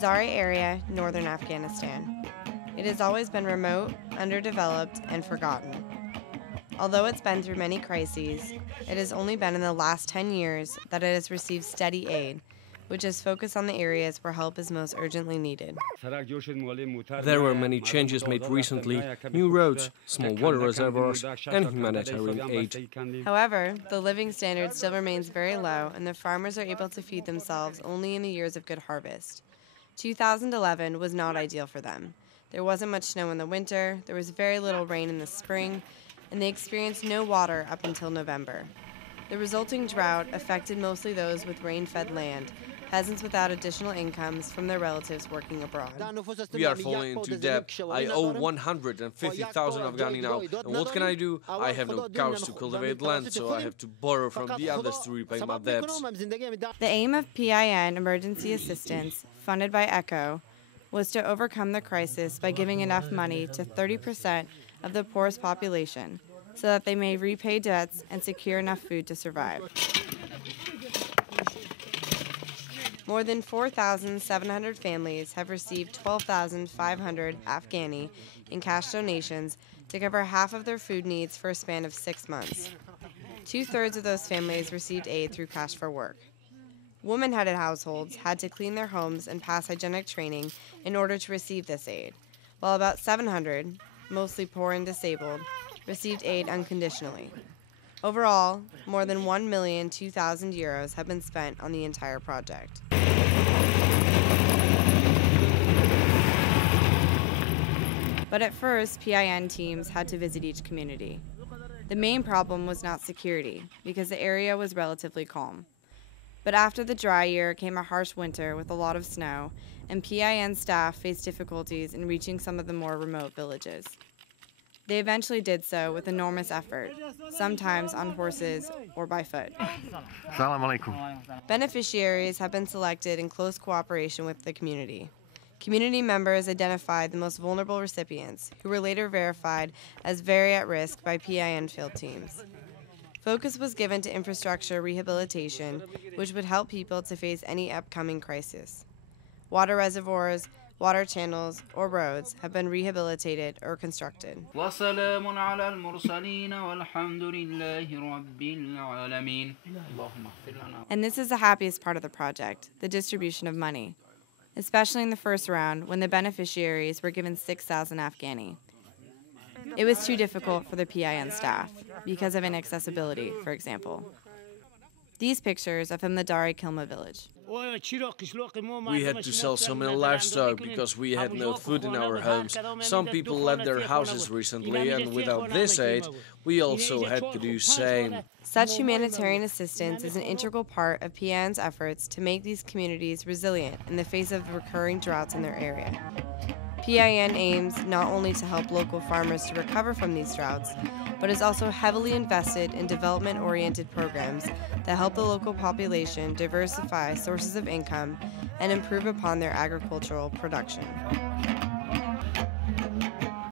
Zari area, northern Afghanistan. It has always been remote, underdeveloped, and forgotten. Although it's been through many crises, it has only been in the last 10 years that it has received steady aid, which is focused on the areas where help is most urgently needed. There were many changes made recently, new roads, small water reservoirs, and humanitarian aid. However, the living standard still remains very low, and the farmers are able to feed themselves only in the years of good harvest. 2011 was not ideal for them. There wasn't much snow in the winter, there was very little rain in the spring, and they experienced no water up until November. The resulting drought affected mostly those with rain-fed land, peasants without additional incomes from their relatives working abroad. We are falling into debt. I owe 150,000 Afghani now. And what can I do? I have no cows to cultivate land, so I have to borrow from the others to repay my debts. The aim of PIN emergency assistance, funded by ECHO, was to overcome the crisis by giving enough money to 30% of the poorest population so that they may repay debts and secure enough food to survive. More than 4,700 families have received 12,500 Afghani in cash donations to cover half of their food needs for a span of 6 months. 2/3 of those families received aid through Cash for Work. Woman-headed households had to clean their homes and pass hygienic training in order to receive this aid, while about 700, mostly poor and disabled, received aid unconditionally. Overall, more than €1,002,000 have been spent on the entire project. But at first, PIN teams had to visit each community. The main problem was not security, because the area was relatively calm. But after the dry year came a harsh winter with a lot of snow, and PIN staff faced difficulties in reaching some of the more remote villages. They eventually did so with enormous effort, sometimes on horses or by foot. Beneficiaries have been selected in close cooperation with the community. Community members identified the most vulnerable recipients, who were later verified as very at risk by PIN field teams. Focus was given to infrastructure rehabilitation, which would help people to face any upcoming crisis. Water reservoirs, water channels, or roads have been rehabilitated or constructed. And this is the happiest part of the project, the distribution of money, especially in the first round when the beneficiaries were given 6,000 Afghani. It was too difficult for the PIN staff, because of inaccessibility, for example. These pictures are from the Dari Kilma village. We had to sell so many livestock because we had no food in our homes. Some people left their houses recently, and without this aid, we also had to do the same. Such humanitarian assistance is an integral part of PIN's efforts to make these communities resilient in the face of recurring droughts in their area. PIN aims not only to help local farmers to recover from these droughts, but is also heavily invested in development-oriented programs that help the local population diversify sources of income and improve upon their agricultural production.